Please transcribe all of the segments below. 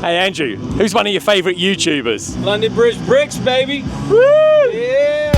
Hey Andrew, who's one of your favourite YouTubers? London Bridge Bricks, baby. Woo! Yeah.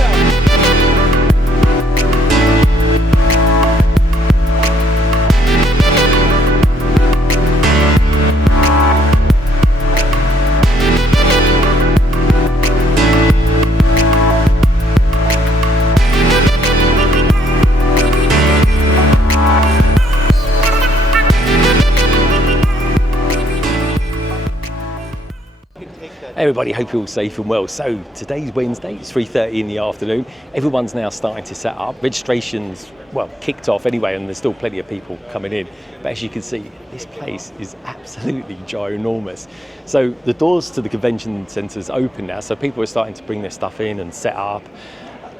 Hey everybody, hope you're all safe and well. So today's Wednesday, it's 3:30 in the afternoon. Everyone's now starting to set up. Registration's, well, kicked off anyway, and there's still plenty of people coming in. But as you can see, this place is absolutely ginormous. So the doors to the convention centre's open now, so people are starting to bring their stuff in and set up.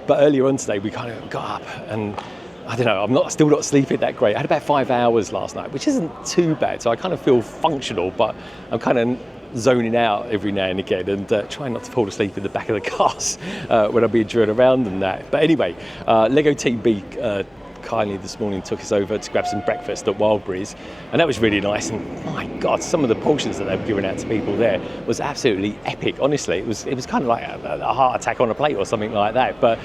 But earlier on today, we kind of got up and I don't know, I'm still not sleeping that great. I had about 5 hours last night, which isn't too bad. So I kind of feel functional, but I'm kind of zoning out every now and again and trying not to fall asleep in the back of the cars when I'm being driven around and that. But anyway, Lego Team B kindly this morning took us over to grab some breakfast at Wildberries, and that was really nice. And my God, some of the portions that they were giving out to people there was absolutely epic. Honestly, it was kind of like a heart attack on a plate or something like that. But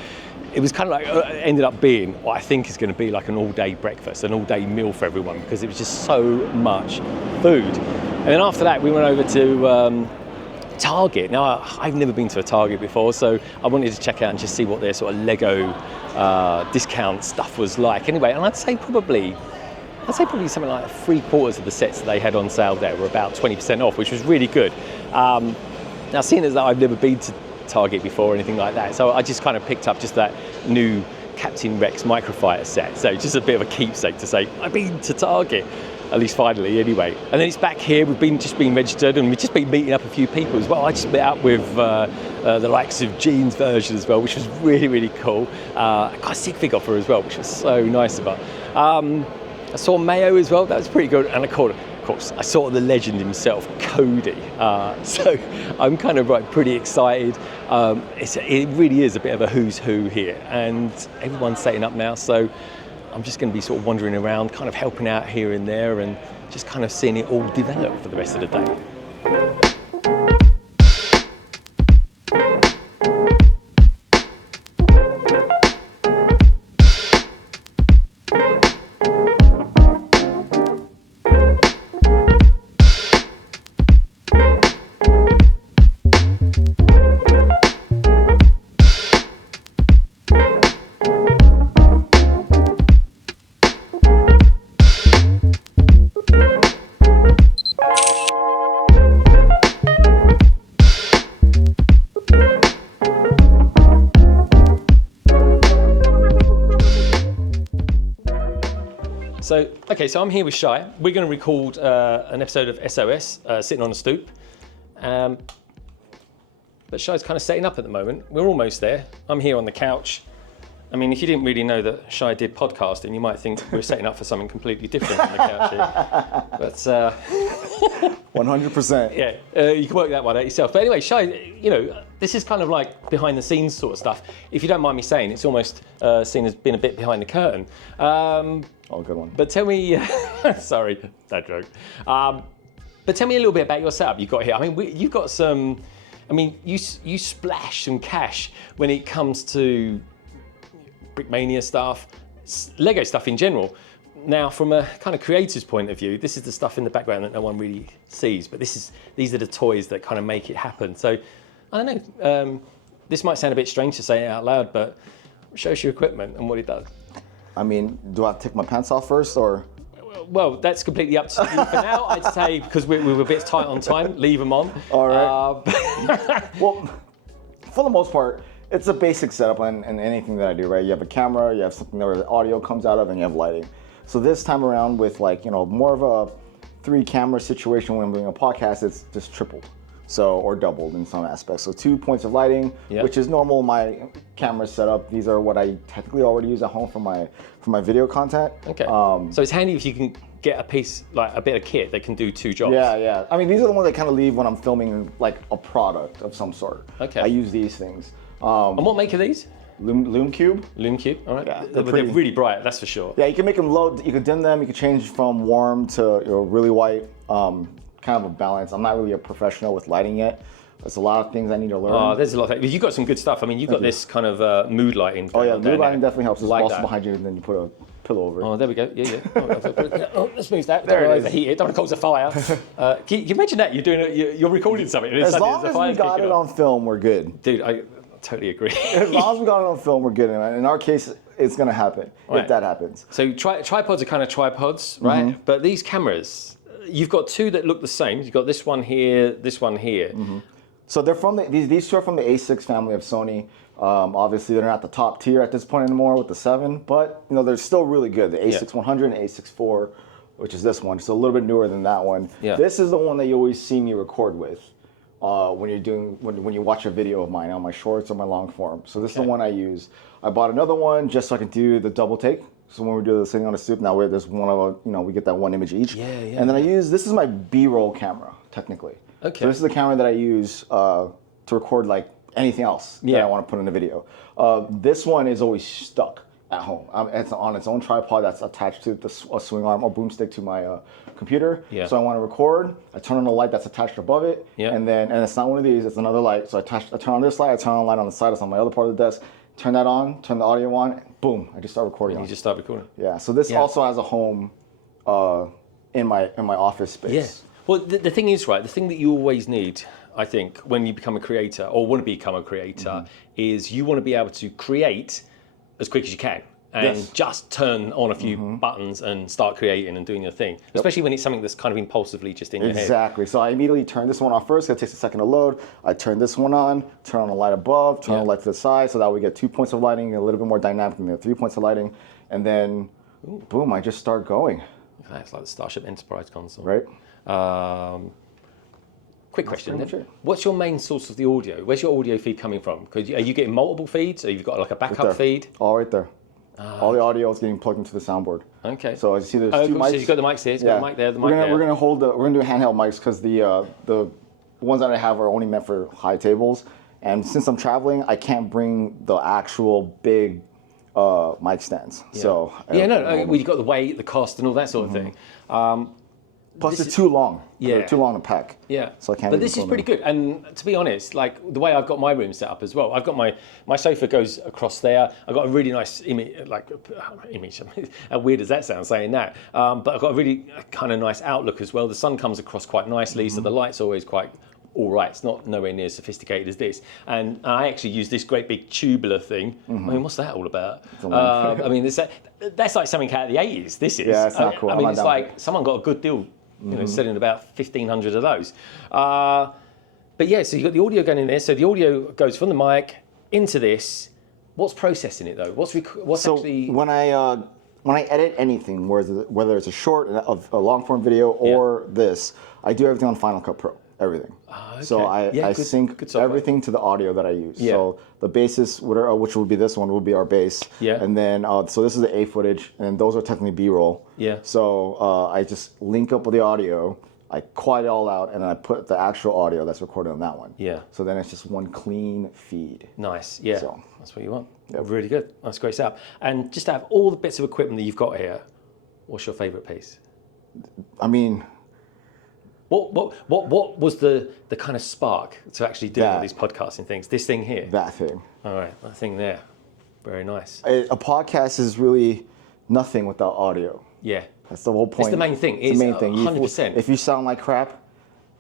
it was kind of like ended up being what I think is going to be like an all-day breakfast, an all-day meal for everyone, because it was just so much food. And then after that, we went over to Target. Now, I've never been to a Target before, so I wanted to check out and just see what their sort of Lego discount stuff was like. Anyway, and I'd say probably something like 3/4 of the sets that they had on sale there were about 20% off, which was really good. Now, seeing as that I've never been to Target before or anything like that, so I just kind of picked up just that new Captain Rex microfighter set. So just a bit of a keepsake to say, I've been to Target. At least finally, anyway. And then it's back here. We've just been registered, and we've just been meeting up a few people as well. I just met up with the likes of Jean's version as well, which was really, really cool. I got a sig fig off her as well, which was so nice of her. I saw Mayo as well. That was pretty good. And of course, I saw the legend himself, Cody. So I'm kind of pretty excited. It really is a bit of a who's who here, and everyone's setting up now. So I'm just going to be sort of wandering around, kind of helping out here and there, and just kind of seeing it all develop for the rest of the day. So I'm here with Shy. We're going to record an episode of SOS, sitting on a stoop. But Shy's kind of setting up at the moment. We're almost there. I'm here on the couch. I mean, if you didn't really know that Shy did podcasting, you might think we're setting up for something completely different on the couch here. But 100%. Yeah, you can work that one out yourself. But anyway, Shy, this is kind of like behind the scenes sort of stuff. If you don't mind me saying, it's almost seen as being a bit behind the curtain. Oh, good one. But tell me, sorry, that joke. But tell me a little bit about your setup you've got here. I mean, you've got some, you splash some cash when it comes to Brickmania stuff, Lego stuff in general. Now, from a kind of creator's point of view, this is the stuff in the background that no one really sees, but these are the toys that kind of make it happen. So, I don't know, this might sound a bit strange to say it out loud, but show us your equipment and what it does. I mean, do I have to take my pants off first, or? Well, that's completely up to you. For now, I'd say, because we were a bit tight on time, leave them on. All right. Well, for the most part, it's a basic setup in anything that I do, right? You have a camera, you have something where the audio comes out of, and you have lighting. So this time around with more of a 3-camera situation when I'm doing a podcast, it's just tripled. Or doubled in some aspects. So 2 points of lighting, yep, which is normal. My camera setup. These are what I technically already use at home for my video content. Okay. So it's handy if you can get a piece, like a bit of kit that can do 2 jobs. Yeah. I mean, these are the ones I kind of leave when I'm filming like a product of some sort. Okay. I use these things. And what make are these? Lume Cube. Lume Cube, all right. Yeah, they're really bright, that's for sure. Yeah, you can make them low, you can dim them, you can change from warm to really white. kind of a balance. I'm not really a professional with lighting yet. There's a lot of things I need to learn. Oh, there's a lot. You've got some good stuff. I mean, you've got this kind of mood lighting. Oh yeah, mood lighting definitely helps. There's like also that. behind you, and then you put a pillow over it. Oh, there we go. Yeah. Oh, let's move that. There Don't it is. overheat it. Don't cause a fire. Can you imagine that? You're recording something. And As suddenly long there's as a fire we got kicking it off. on film, we're good. Dude, I totally agree. As long as we got it on film, we're good. And in our case, it's gonna happen Right. if that happens. So tripods are kind of tripods, right? Mm-hmm. But these cameras, you've got two that look the same. You've got this one here, this one here. Mm-hmm. So they're from these two are from the A6 family of Sony. Obviously, they're not the top tier at this point anymore with the 7, but they're still really good. The A6 100 and A6 IV, which is this one, so a little bit newer than that one. Yeah. This is the one that you always see me record with when you watch a video of mine on my shorts or my long form. So this is the one I use. I bought another one just so I can do the double take. So when we do the sitting on a stoop, now there's one of we get that one image each. Yeah. And then this is my B-roll camera technically. Okay. So this is the camera that I use to record like anything else that I want to put in a video. This one is always stuck at home. It's on its own tripod that's attached to a swing arm or boomstick to my computer. Yeah. So I want to record. I turn on the light that's attached above it. Yeah. And it's not one of these. It's another light. So I turn on this light. I turn on the light on the side. It's on my other part of the desk. Turn that on. Turn the audio on. Boom! I just start recording. You just start recording. Yeah. So this also has a home in my office space. Yeah. Well, the thing is, right, the thing that you always need, I think, when you become a creator or want to become a creator is you want to be able to create as quick as you can and just turn on a few buttons and start creating and doing your thing, especially when it's something that's kind of impulsively just in your head. Exactly. So I immediately turn this one off first. It takes a second to load. I turn this one on, turn on the light above, turn on the light to the side, so that we get 2 points of lighting, a little bit more dynamic than the 3 points of lighting. And then, boom, I just start going. It's like the Starship Enterprise console. Right? Quick question. pretty much it. What's your main source of the audio? Where's your audio feed coming from? Are you getting multiple feeds? Or you've got like a backup There. feed? All right there. All the audio is getting plugged into the soundboard. Okay. So as you see, there's Oh, two cool. mics. So you've got the mics there. It's got the mic there. The mic there. We're gonna do handheld mics because the ones that I have are only meant for high tables. And since I'm traveling, I can't bring the actual big mic stands. Yeah. So well, you've got the weight, the cost, and all that sort of thing. plus they're too long. Yeah. They're too long to pack. Yeah. So I can't. But even this is put pretty them. good. And to be honest, like the way I've got my room set up as well, I've got my sofa goes across there. I've got a really nice image. How weird does that sound saying that? But I've got a really kind of nice outlook as well. The sun comes across quite nicely, so the light's always quite all right. It's not nowhere near as sophisticated as this. And I actually use this great big tubular thing. I mean, what's that all about? I mean, that's like something out of the 80s. This is. Yeah, it's not cool. I I'm mean, not it's down like someone got a good deal. Selling about 1,500 of those. But yeah, so you've got the audio going in there. So the audio goes from the mic into this. What's processing it though? What's So actually? when I edit anything, whether it's a short, a long form video, or this, I do everything on Final Cut Pro. Everything. Okay. So I sync good software. everything to the audio that I use. Yeah. So the basis, which would be this one, will be our bass. Yeah. And then, so this is the A footage, and those are technically B-roll. Yeah. So I just link up with the audio, I quiet it all out, and then I put the actual audio that's recorded on that one. Yeah. So then it's just one clean feed. Nice. Yeah. So- That's what you want. Yep. Really good. That's great setup. And just to have all the bits of equipment that you've got here, what's your favourite piece? I mean, What was the kind of spark to actually doing all That. these podcasting things? This thing here. that thing. All right, that thing there. Very nice. A podcast is really nothing without audio. Yeah. That's the whole point. the main thing. It's the main It's thing. 100%. If you sound like crap,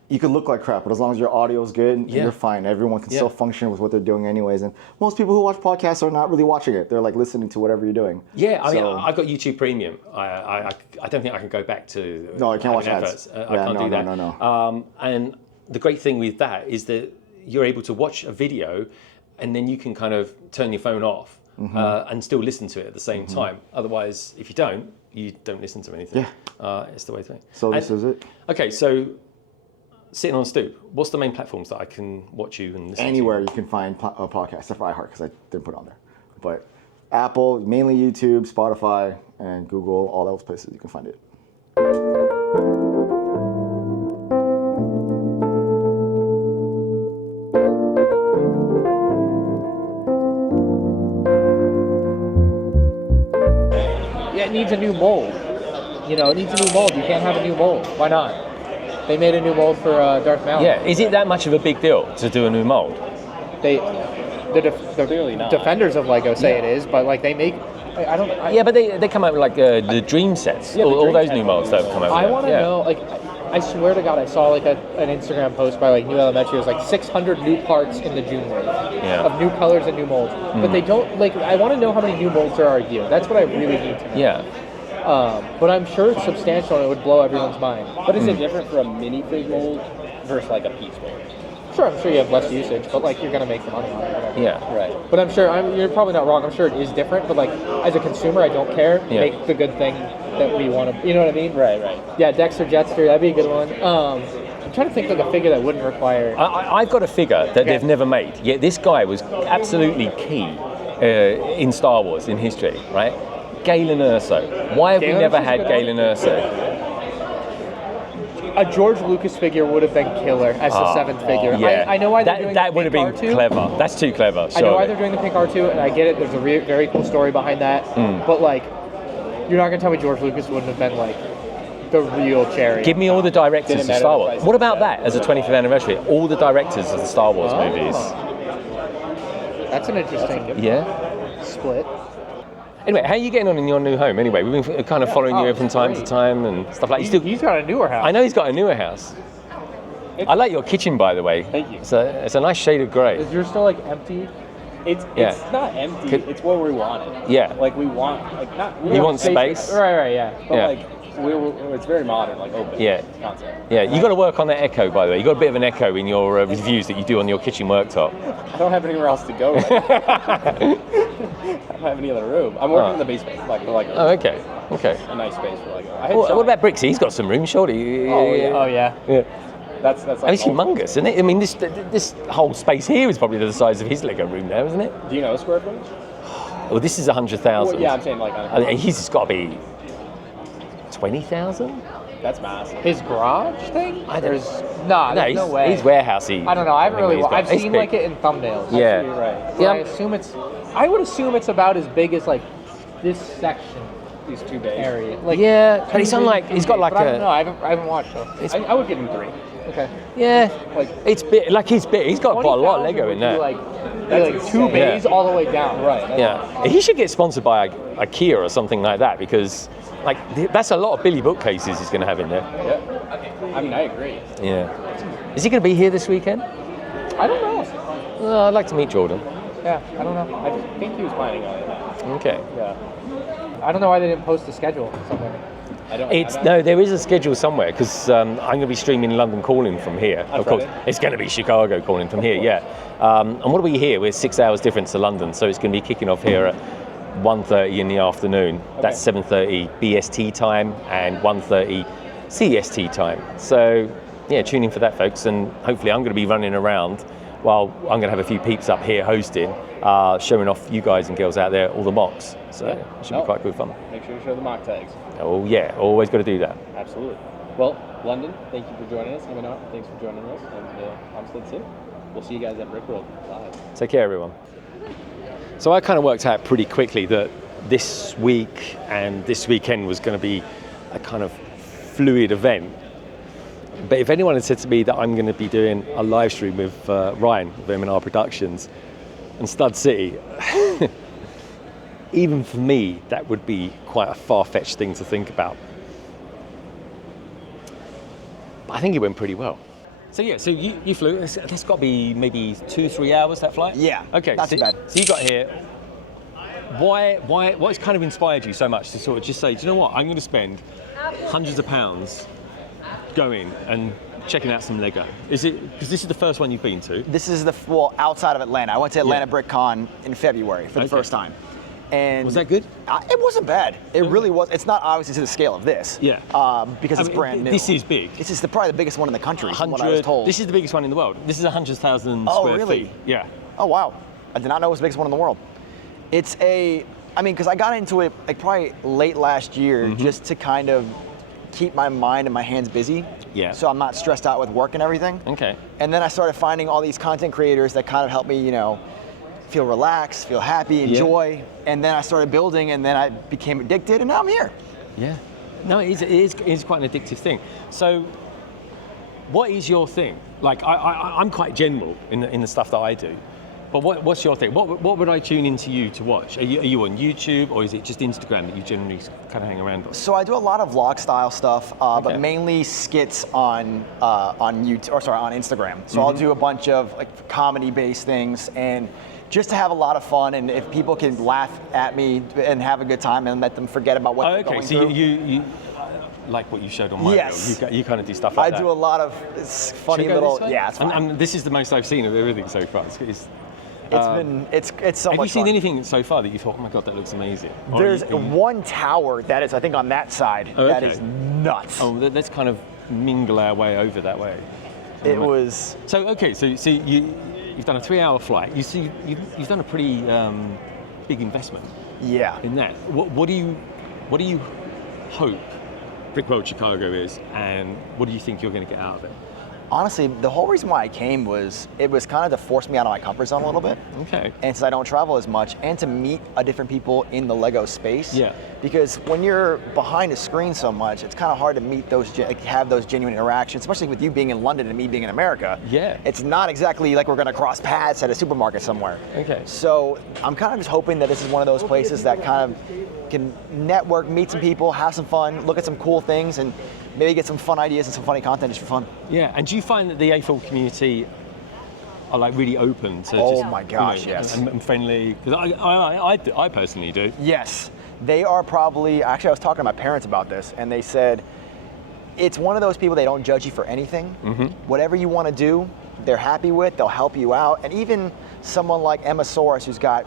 you can look like crap, but as long as your audio is good, Yeah. you're fine. Everyone can Yeah. still function with what they're doing anyways. And most people who watch podcasts are not really watching it. They're like listening to whatever you're doing. Yeah, I mean, So- I've got YouTube Premium. I don't think I can go back to. No, I can't watch having ads. adverts. I Yeah, can't no, do that. no. And the great thing with that is that you're able to watch a video, and then you can kind of turn your phone off Mm-hmm. and still listen to it at the same time. Otherwise, if you don't listen to anything. Yeah. It's the way to be. So this is it. Okay, so sitting on Stoop, what's the main platforms that I can watch you and listen Anywhere you can find a podcast, except for iHeart, because I didn't put it on there. But Apple, mainly YouTube, Spotify, and Google, all those places you can find it. Yeah, it needs a new mold. You know, it needs a new mold. You can't have a new mold. Why not? They made a new mold for Darth Maul. Yeah, is it that much of a big deal to do a new mold? The Clearly not. defenders of Lego say it is, but like they make. Yeah, but they come out with like the dream sets, all those new molds that have come out. I want to know, like, I swear to God, I saw like an Instagram post by like New Elementary. It was like 600 new parts in the June wave of new colors and new molds. But they don't like. I want to know how many new molds there are a year. That's what I really need to know. Yeah. But I'm sure it's substantial and it would blow everyone's mind. But is it different for a minifig mold versus like a piece mold? Sure, I'm sure you have less usage, but like you're gonna make the money on it. Whatever. Yeah. Right. But I'm sure you're probably not wrong. I'm sure it is different. But like as a consumer, I don't care. Yeah. Make the good thing that we want to. You know what I mean? Right. Yeah, Dexter Jetster, that'd be a good one. I'm trying to think like a figure that wouldn't require. I've got a figure that they've never made. Yet this guy was absolutely key in Star Wars in history, right? Galen Erso. Why have we never had Galen Erso? A George Lucas figure would have been killer as the seventh figure. Yeah. I know why they're doing that the would have pink been R2. clever. That's too clever. I know why they're doing the pink R2, and I get it. There's a very cool story behind that. But like, you're not gonna tell me George Lucas wouldn't have been like the real cherry. Give me all the directors of Star Wars. What about that as a 25th anniversary? All the directors of the Star Wars movies. That's an interesting split. Anyway, how are you getting on in your new home? Anyway, we've been kind of following you from time to time and stuff like that. He's got a newer house. I know he's got a newer house. I like your kitchen, by the way. Thank you. It's a nice shade of grey. Is yours still like empty? It's not empty. It's where we want it. Yeah. Like we want You want space? Right, yeah. But like it's very modern, like open. Yeah. Concept. Yeah, you got to work on that echo, by the way. You got a bit of an echo in your reviews that you do on your kitchen worktop. I don't have anywhere else to go. Right now. I don't have any other room. I'm working in the basement, like for Lego. Oh, okay. A nice space for Lego. What about Brixie? He's got some room, surely. Oh yeah. That's like. I mean, it's humongous, isn't it? I mean, this whole space here is probably the size of his Lego room now, isn't it? Do you know square footage? Well, this is 100,000. Well, yeah, I'm saying like. I mean, he's got to be 20,000. That's massive. His garage thing? There's no he's, way. He's warehousey. I don't know. I've seen like it in thumbnails. Yeah. You're right. Yeah. I would assume it's about as big as like this section. These two bays. Area. Like, but he's unlike. He's got like I don't know. I haven't watched it. I would give him 3. Okay. Yeah. Like it's big. Like he's big. He's got quite a lot of Lego in there. Like 2 bays all the way down. Right. Yeah. He should get sponsored by IKEA or something like that because, like, that's a lot of Billy bookcases he's going to have in there. Yeah. I mean, I agree. Yeah. Is he going to be here this weekend? I don't know. Well, I'd like to meet Jordan. Yeah. I don't know. I think he was planning on it. Okay. Yeah. I don't know why they didn't post the schedule somewhere. No, there is a schedule somewhere because I'm going to be streaming London Calling from here. Of course, it's going to be Chicago Calling from here. Yeah. And what are we here? We're 6 hours difference to London, so it's going to be kicking off here at 1:30 in the afternoon. Okay. That's 7:30 BST time and 1:30 CST time. So yeah, tune in for that, folks. And hopefully, I'm going to be running around while I'm going to have a few peeps up here hosting, showing off you guys and girls out there all the mocks. So it should be quite good fun. Make sure you show the mock tags. Oh yeah, always got to do that. Absolutely. Well, London, thank you for joining us. Even thanks for joining us. And I'm Sid Sid. We'll see you guys at Brickworld live. Take care, everyone. So I kind of worked out pretty quickly that this week and this weekend was going to be a kind of fluid event. But if anyone had said to me that I'm going to be doing a live stream with Ryan of M&R Productions and Stud City, even for me, that would be quite a far-fetched thing to think about. But I think it went pretty well. So yeah, so you flew. That's got to be maybe 2-3 hours, that flight? Yeah. Okay. Not too bad. So you got here. What's kind of inspired you so much to sort of just say, do you know what? I'm going to spend hundreds of pounds going and checking out some Lego. Is it because this is the first one you've been to? This is outside of Atlanta. I went to Atlanta BrickCon in February for the first time. And was that good? It wasn't bad. It really was. It's not obviously to the scale of this. Yeah. Because it's brand new. This is big. This is probably the biggest one in the country, from what I was told. This is the biggest one in the world. This is 100,000 Oh, square really? feet. Yeah. Oh, wow. I did not know it was the biggest one in the world. It's because I got into it like probably late last year just to kind of keep my mind and my hands busy. Yeah. So I'm not stressed out with work and everything. Okay. And then I started finding all these content creators that kind of helped me, feel relaxed, feel happy, enjoy. And then I started building, and then I became addicted, and now I'm here. Yeah. No, it is quite an addictive thing. So what is your thing? Like, I'm quite general in the stuff that I do. But what's your thing? What would I tune into you to watch? Are you on YouTube, or is it just Instagram that you generally kind of hang around on? So I do a lot of vlog style stuff, but mainly skits on YouTube, or sorry, on Instagram. So I'll do a bunch of like comedy based things, and just to have a lot of fun, and if people can laugh at me and have a good time and let them forget about what they're going through. So you like what you showed on my reel. You kind of do stuff like that. I do a lot of funny little, it's fine. And this is the most I've seen of everything so far. It's so much fun. Have you seen anything so far that you thought, oh my God, that looks amazing? There's one tower that is, I think, on that side, that is nuts. Oh, let's kind of mingle our way over that way. It was... So you've done a 3-hour flight. You've done a pretty big investment. Yeah. In that. What do you hope Brickworld Chicago is, and what do you think you're going to get out of it? Honestly, the whole reason why I came was, it was kind of to force me out of my comfort zone a little bit. Okay. And since I don't travel as much, and to meet different people in the Lego space. Yeah. Because when you're behind a screen so much, it's kind of hard to meet have those genuine interactions, especially with you being in London and me being in America. Yeah. It's not exactly like we're going to cross paths at a supermarket somewhere. Okay. So I'm kind of just hoping that this is one of those places that kind of can network, meet some people, have some fun, look at some cool things, and maybe get some fun ideas and some funny content just for fun. Yeah, and do you find that the AFOL community are like really open to my gosh, yes. And friendly? Because I personally do. Yes, they are probably, actually I was talking to my parents about this, and they said, it's one of those people, they don't judge you for anything. Whatever you want to do, they're happy with, they'll help you out. And even someone like Emma Soros, who's got,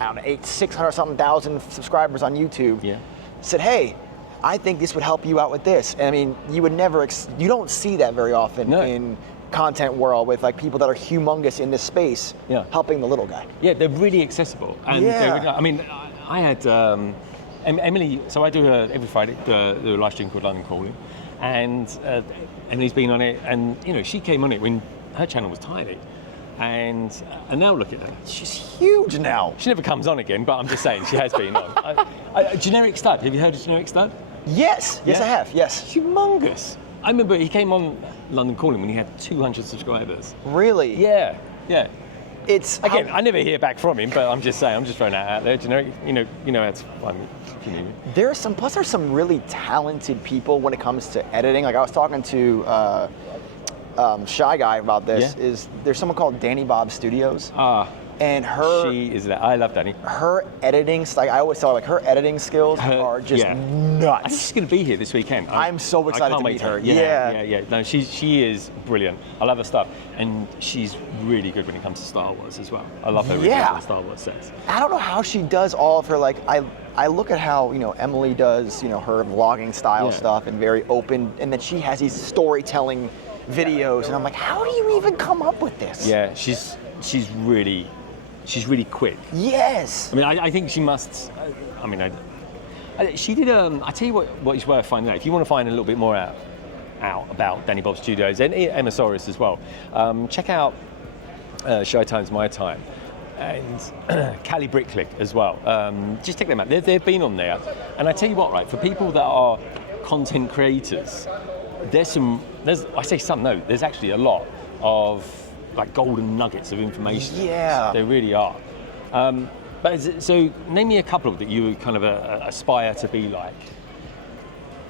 I don't know, 600-something thousand subscribers on YouTube, said, hey, I think this would help you out with this. And I mean, you would never, you don't see that very often in content world with like people that are humongous in this space helping the little guy. Yeah, they're really accessible. And I mean, I had Emily, so I do every Friday, the live stream called London Calling, and Emily's been on it, and you know, she came on it when her channel was tiny. And now look at her. She's huge now. She never comes on again, but I'm just saying, she has been on. Generic Stud, have you heard of Generic Stud? Yes, I have, yes. Humongous. I remember he came on London Calling when he had 200 subscribers. Really? Yeah. It's again, I never hear back from him, but I'm just saying, I'm just throwing that out there. Generic, you know, it's fun. There's some really talented people when it comes to editing. Like I was talking to Shy Guy about this. There's someone called Danny Bob Studios. And I love Danny. Her editing, like I always tell her, like her editing skills are just nuts. I think she's going to be here this weekend. I'm so excited to meet her. Yeah. No, she is brilliant. I love her stuff, and she's really good when it comes to Star Wars as well. I love her reviews of the Star Wars sets. I don't know how she does all of her, like I look at how, you know, Emily does, you know, her vlogging style stuff and very open, and then she has these storytelling videos, and I'm like, how do you even come up with this? Yeah, she's really quick. Yes. I mean, I think she must. I mean, she did. I tell you what is worth finding out. If you want to find a little bit more out about Danny Bob Studios and Emma Soros as well, check out Showtime's My Time and Cali Bricklick as well. Just check them out. They've been on there, and I tell you what, right? For people that are content creators, there's actually a lot of like golden nuggets of information. Yeah. They really are. So name me a couple that you kind of aspire to be like.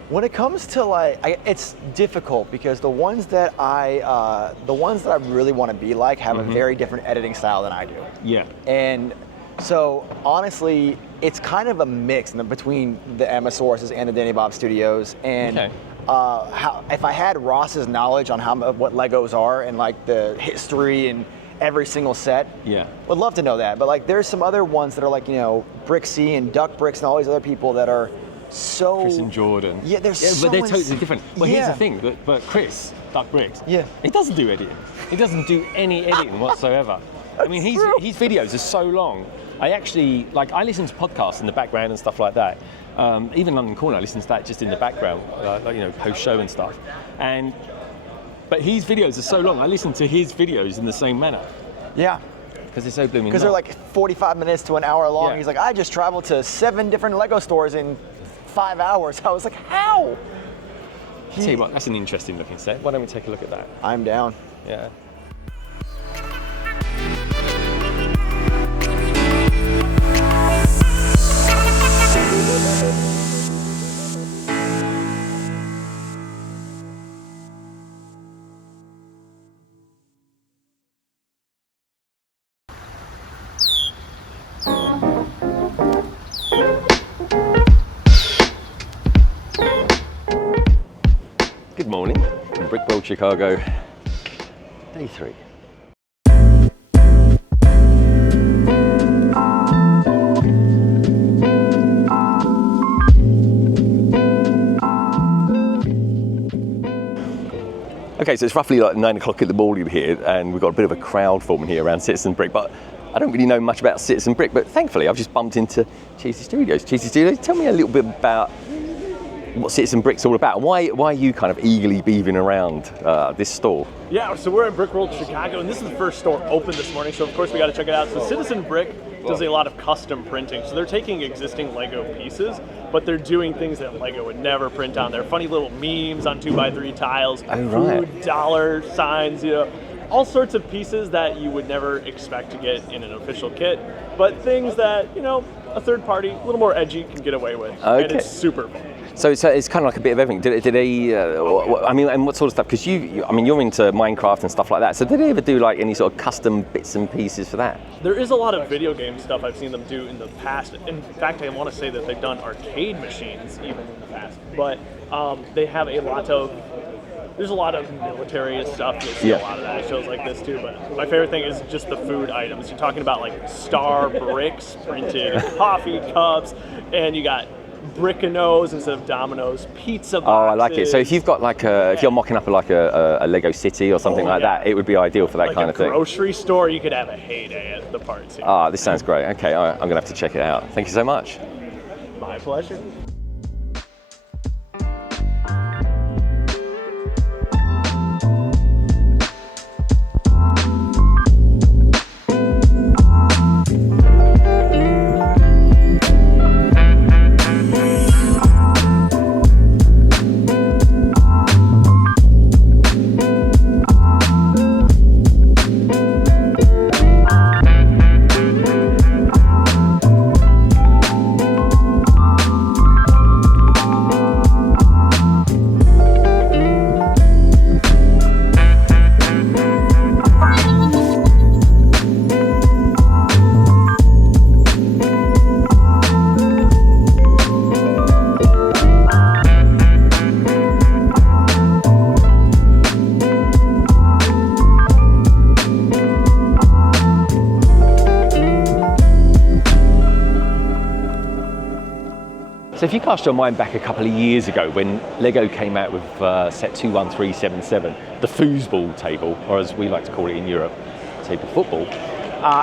When it comes to like, it's difficult because the ones that I really want to be like have a very different editing style than I do. Yeah. And so honestly, it's kind of a mix between the Emma Soroses and the Danny Bob Studios. And if I had Ross's knowledge on what Legos are and like the history and every single set, would love to know that. But like, there's some other ones that are like, you know, Brixie and Duck Bricks and all these other people that are so. Chris and Jordan. Yeah, they're so. But they're totally different. Well, here's the thing. But Chris, Duck Bricks. Yeah. He doesn't do editing. He doesn't do any editing whatsoever. I mean, his videos are so long. I listen to podcasts in the background and stuff like that. Even London Corner, I listen to that just in the background, like, you know, post-show and stuff. But his videos are so long, I listen to his videos in the same manner. Yeah. Because they're so blooming long. Because they're like 45 minutes to an hour long. He's like, I just traveled to 7 different Lego stores in 5 hours. I was like, how? Tell you what, that's an interesting looking set. Why don't we take a look at that? I'm down. Yeah. Good morning from Brickworld, Chicago, day 3. Okay, so it's roughly like 9 o'clock in the morning here, and we've got a bit of a crowd forming here around Citizen Brick, but I don't really know much about Citizen Brick, but thankfully I've just bumped into Cheesey Studios. Cheesey Studios, tell me a little bit about what Citizen Brick's all about. Why are you kind of eagerly beaving around this store? Yeah, so we're in Brickworld, Chicago, and this is the first store open this morning, so of course we got to check it out. So Citizen Brick does a lot of custom printing. So they're taking existing Lego pieces, but they're doing things that Lego would never print on. They're funny little memes on 2x3 tiles, food, dollar signs, you know, all sorts of pieces that you would never expect to get in an official kit, but things that, you know, a third party, a little more edgy, can get away with. Okay. And it's super fun. So it's kind of like a bit of everything. Did they? I mean, and what sort of stuff? Because I mean, you're into Minecraft and stuff like that. So did they ever do like any sort of custom bits and pieces for that? There is a lot of video game stuff I've seen them do in the past. In fact, I want to say that they've done arcade machines even in the past. But they have a lot of. There's a lot of military stuff. You'll see a lot of that at shows like this too. But my favorite thing is just the food items. You're talking about like Star bricks printed, coffee cups, and you got Brickanos instead of Domino's, pizza boxes. Oh, I like it. So if you've got like if you're mocking up like a Lego city or something like that, it would be ideal for that like kind of thing. Like a grocery store, you could have a heyday at the parts here. Ah, this sounds great. Okay, all right, I'm gonna have to check it out. Thank you so much. My pleasure. So if you cast your mind back a couple of years ago when Lego came out with set 21377, the foosball table, or as we like to call it in Europe, table football,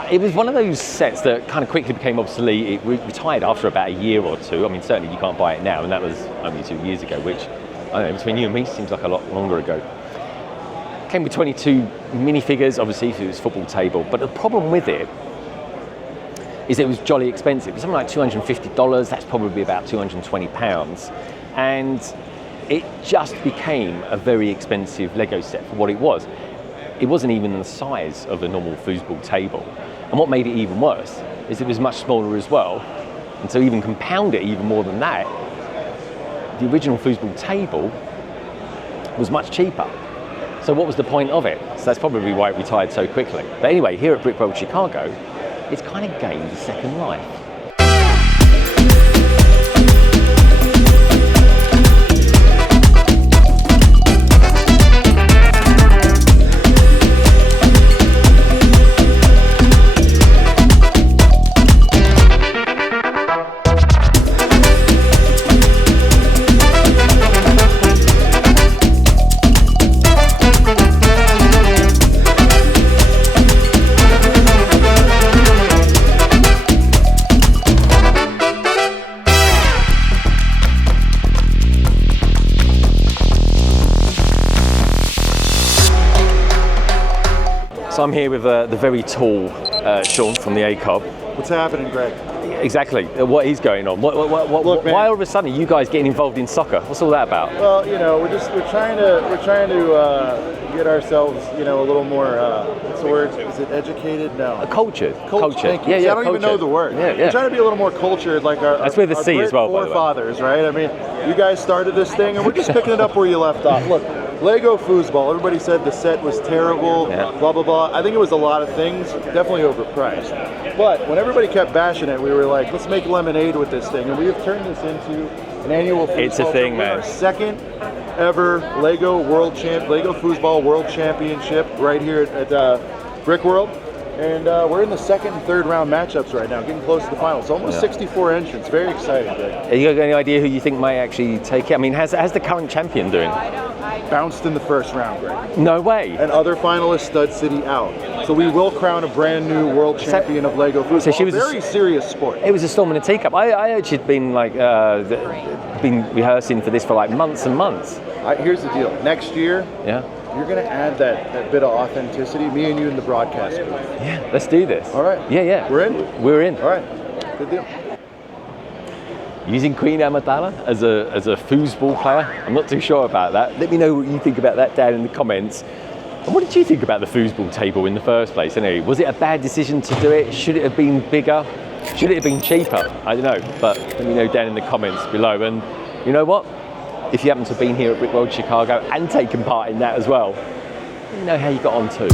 it was one of those sets that kind of quickly became obsolete. It retired after about a year or two. I mean, certainly you can't buy it now, and that was only 2 years ago, which, I don't know, between you and me seems like a lot longer ago. Came with 22 minifigures, obviously, for this football table, but the problem with it is it was jolly expensive. It was something like $250, that's probably about £220. And it just became a very expensive Lego set for what it was. It wasn't even the size of a normal foosball table. And what made it even worse is it was much smaller as well. And to even compound it even more than that, the original foosball table was much cheaper. So what was the point of it? So that's probably why it retired so quickly. But anyway, here at Brickworld Chicago, it's kind of gained a second life. So I'm here with the very tall Sean from the ACOB. What's happening, Greg? exactly. What is going on? Look, man. Why all of a sudden are you guys getting involved in soccer? What's all that about? Well, you know, we're trying to get ourselves, you know, a little more. What's the word? Is it educated? No. Culture. Thank you. Yeah, See, yeah. I don't even know the word. Yeah, yeah. We're trying to be a little more cultured, like our. That's with the our C as well, by the way. forefathers, right? I mean, you guys started this thing, and we're just picking it up where you left off. Look, Lego foosball. Everybody said the set was terrible. Yeah. Blah blah blah. I think it was a lot of things. Definitely overpriced. But when everybody kept bashing it, we were like, let's make lemonade with this thing, and we have turned this into an annual. It's a thing, man. Our second ever Lego Foosball World Championship right here at Brickworld, and we're in the second and third round matchups right now, getting close to the finals. Almost 64 entrants. Very exciting. Have you got any idea who you think might actually take it? I mean, how's the current champion doing? Bounced in the first round, Greg. No way. And other finalists, Stud City out. So we will crown a brand new world champion of Lego Foosball. So she was a very serious sport. It was a storm in a teacup. I heard she'd been like been rehearsing for this for like months and months. Here's the deal. Next year, Yeah. you're going to add that bit of authenticity. Me and you in the broadcast booth. Yeah. Let's do this. All right. Yeah. We're in? We're in. All right. Good deal. Using Queen Amidala as a foosball player, I'm not too sure about that. Let me know what you think about that down in the comments. And what did you think about the foosball table in the first place? Anyway, was it a bad decision to do it? Should it have been bigger? Should it have been cheaper? I don't know, but let me know down in the comments below. And you know what? If you happen to have been here at Brickworld Chicago and taken part in that as well, let me know how you got on too.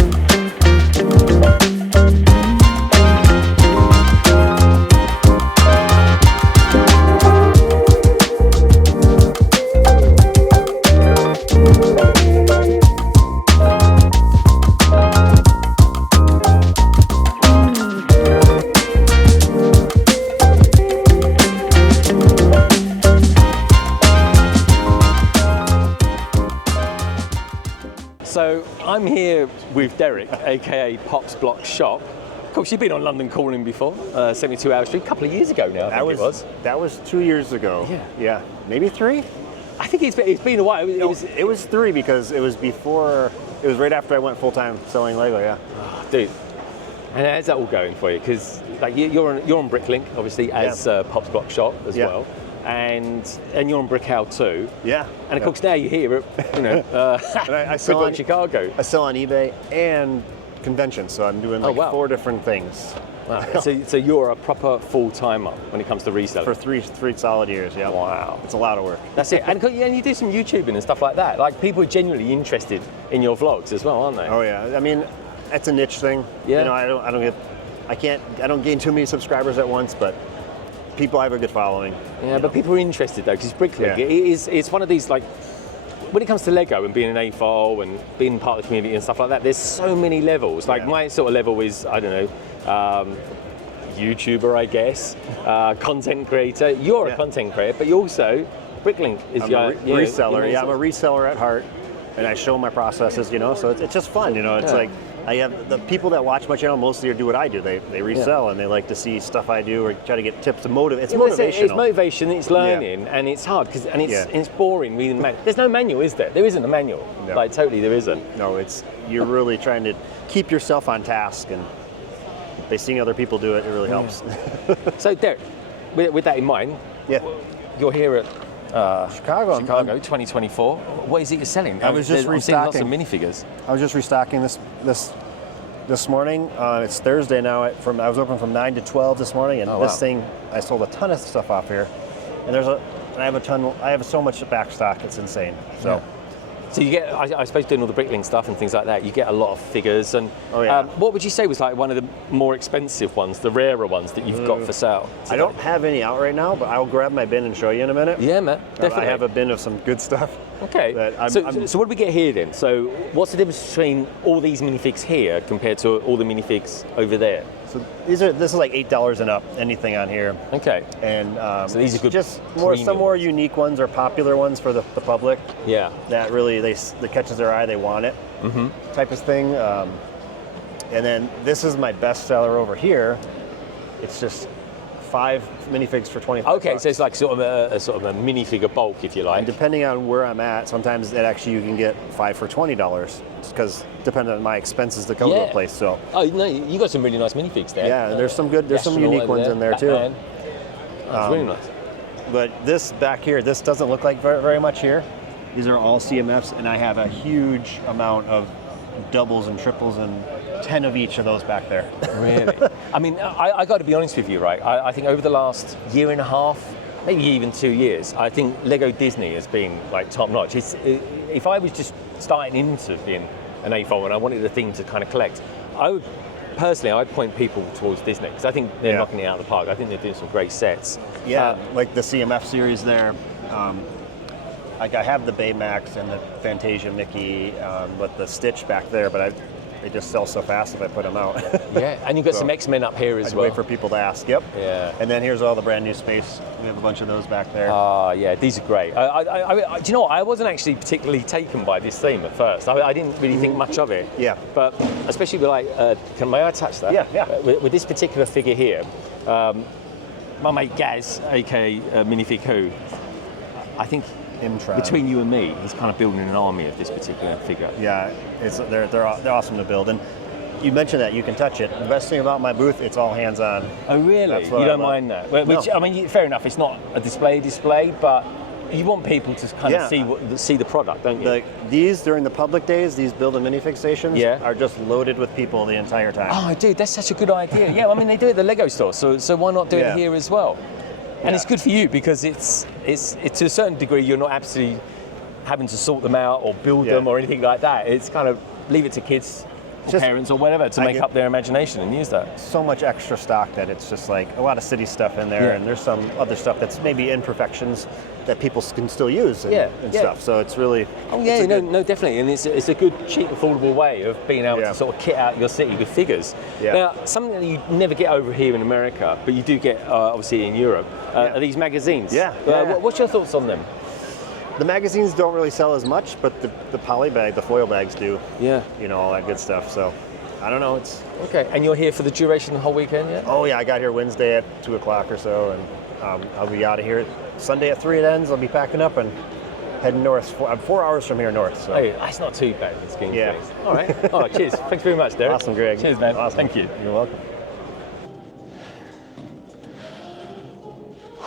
So I'm here with Derek, aka Pop's Block Shop. Of course, you've been on London Calling before, 72 Hour Street, a couple of years ago now. That was 2 years ago. Yeah, maybe 3. I think it's been a while. It was 3 because it was right after I went full time selling Lego. Yeah. Oh, dude. And how's that all going for you? Because like you're on Bricklink, obviously, as Pop's Block Shop as well. And you're on Brickhouse too. Yeah. And of course now you're here at, I sell in Chicago. I sell on eBay and conventions, so I'm doing 4 different things. Wow. So you're a proper full-timer when it comes to reselling? For three solid years, yeah. Wow. It's a lot of work. That's it. And you do some YouTubing and stuff like that. Like people are genuinely interested in your vlogs as well, aren't they? Oh yeah. I mean, it's a niche thing. Yeah. You know, I don't gain too many subscribers at once, but people have a good following. Yeah, but people are interested though, because Bricklink, it's one of these, like, when it comes to Lego and being an AFOL and being part of the community and stuff like that, there's so many levels. Like my sort of level is, I don't know, YouTuber, I guess, content creator. You're a content creator, but you also, Bricklink is I'm a reseller. Yeah, I'm a reseller at heart, and I show my processes, you know, so it's just fun, you know. It's like, I have the people that watch my channel mostly do what I do. They resell and they like to see stuff I do or try to get tips to motivate. It's motivational. It's motivation, it's learning, and it's hard because it's boring reading the manual. There's no manual, is there? There isn't a manual. No. Like totally, there isn't. No, you're really trying to keep yourself on task, and by seeing other people do it, it really helps. So Derek, with that in mind, you're here at Chicago 2024. What is it you're selling? I was just restocking. Lots of minifigures. I was just restocking this morning. It's Thursday now. I was open from 9 to 12 this morning, and this thing, I sold a ton of stuff off here. And I have so much back stock. It's insane. So. So you get, I suppose, doing all the Bricklink stuff and things like that, you get a lot of figures. And what would you say was like one of the more expensive ones, the rarer ones that you've got for sale today? I don't have any out right now, but I'll grab my bin and show you in a minute. Yeah, man, definitely. I have a bin of some good stuff. Okay. So what do we get here then? So what's the difference between all these minifigs here compared to all the minifigs over there? So this is like $8 and up, anything on here. Okay. And so these are good, just some more unique ones or popular ones for the public. Yeah. That really that catches their eye, they want it, type of thing. And then this is my best seller over here. It's just 5 minifigs for $25. Okay, so it's like sort of a minifigure bulk, if you like. And depending on where I'm at, sometimes you can get 5 for $20, because depending on my expenses to go to a place. So. Oh no, you got some really nice minifigs there. Yeah, there's some unique ones in there too. That's really nice. But this back here, this doesn't look like very much here. These are all CMFs, and I have a huge amount of doubles and triples and 10 of each of those back there. Really? I mean, I got to be honest with you, right? I think over the last year and a half, maybe even 2 years, I think Lego Disney has been like top notch. If I was just starting into being an AFOL and I wanted a thing to kind of collect, I'd point people towards Disney because I think they're knocking it out of the park. I think they're doing some great sets. Yeah, like the CMF series there. Like I have the Baymax and the Fantasia Mickey, but the Stitch back there, but they just sell so fast if I put them out. Yeah, and you've got some X-Men up here as well. Wait for people to ask. Yep. Yeah. And then here's all the brand new space. We have a bunch of those back there. Yeah, these are great. Do you know what? I wasn't actually particularly taken by this theme at first. I didn't really think much of it. Yeah. But especially with may I touch that? Yeah. With this particular figure here, my mate Gaz, aka Minifig Who, I think between you and me, he's kind of building an army of this particular figure. Yeah, they're awesome to build. And you mentioned that you can touch it. The best thing about my booth, it's all hands-on. Oh, really? You don't mind that? Which, No. I mean, fair enough. It's not a display, but you want people to kind of see the product, don't you? Like these during the public days, these build a minifig stations are just loaded with people the entire time. Oh, dude, that's such a good idea. Yeah, I mean, they do it at the Lego store, so why not do it here as well? And it's good for you because it's to a certain degree you're not absolutely having to sort them out or build them or anything like that. It's kind of leave it to kids or parents or whatever to make up their imagination and use that. So much extra stock that it's just like a lot of city stuff in there, and there's some other stuff that's maybe imperfections that people can still use and stuff. So it's really no, definitely, and it's a good, cheap, affordable way of being able to sort of kit out your city with figures. Yeah. Now, something that you never get over here in America, but you do get obviously in Europe, are these magazines. What's your thoughts on them? The magazines don't really sell as much, but the poly bag, the foil bags do. Yeah. You know, all that good stuff. So, I don't know. It's okay. And you're here for the duration of the whole weekend, yeah? Oh yeah, I got here Wednesday at 2 o'clock or so, and I'll be out of here Sunday at 3 it ends. I'll be packing up and heading north. I'm 4 hours from here north. So. Hey, that's not too bad. All right. All right. Cheers. Thanks very much, Derek. Awesome, Greg. Cheers, man. Awesome. Thank you. You're welcome.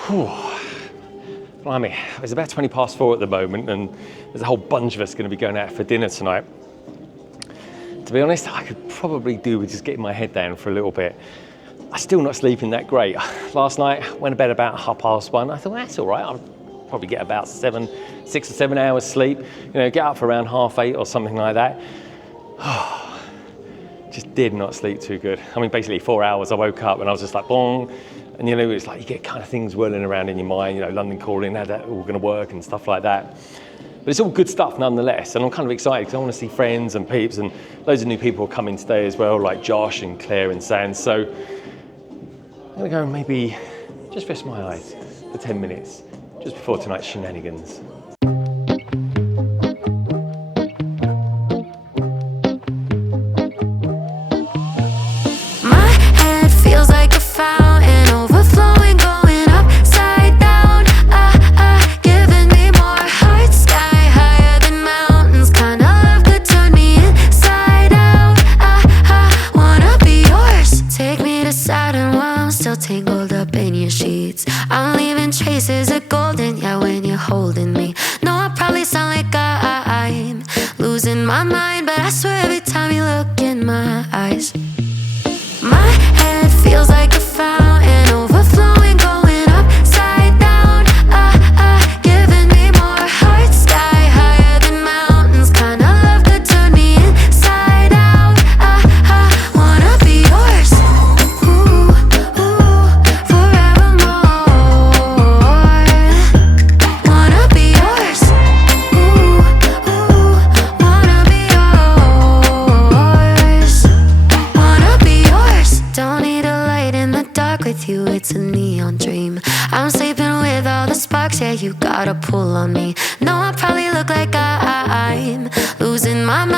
Whew. Blimey, it's about 4:20 at the moment, and there's a whole bunch of us going to be going out for dinner tonight. To be honest, I could probably do with just getting my head down for a little bit. I'm still not sleeping that great. Last night, went to bed about 1:30. I thought, that's all right. I'll probably get about 6 or 7 hours sleep. You know, get up for around 8:30 or something like that. Just did not sleep too good. I mean, basically 4 hours. I woke up and I was just like, bong. And you know, it's like you get kind of things whirling around in your mind, you know, London Calling, how that all going to work and stuff like that. But it's all good stuff nonetheless, and I'm kind of excited because I want to see friends and peeps, and loads of new people are coming today as well, like Josh and Claire and Sans. So I'm going to go and maybe just rest my eyes for 10 minutes, just before tonight's shenanigans. Tangled up in your sheets, I'm leaving traces of golden. Yeah, when you're holding me, no, I probably sound like I'm losing my mind, but I swear every time you look in my eyes, my head feels like a fountain overflowing, going upside down. Giving me more heart, sky higher than mountains. Kind of love could turn me inside out. Wanna be yours. Ooh. With you, it's a neon dream. I'm sleeping with all the sparks. Yeah, you got a pull on me. No, I probably look like I'm losing my mind.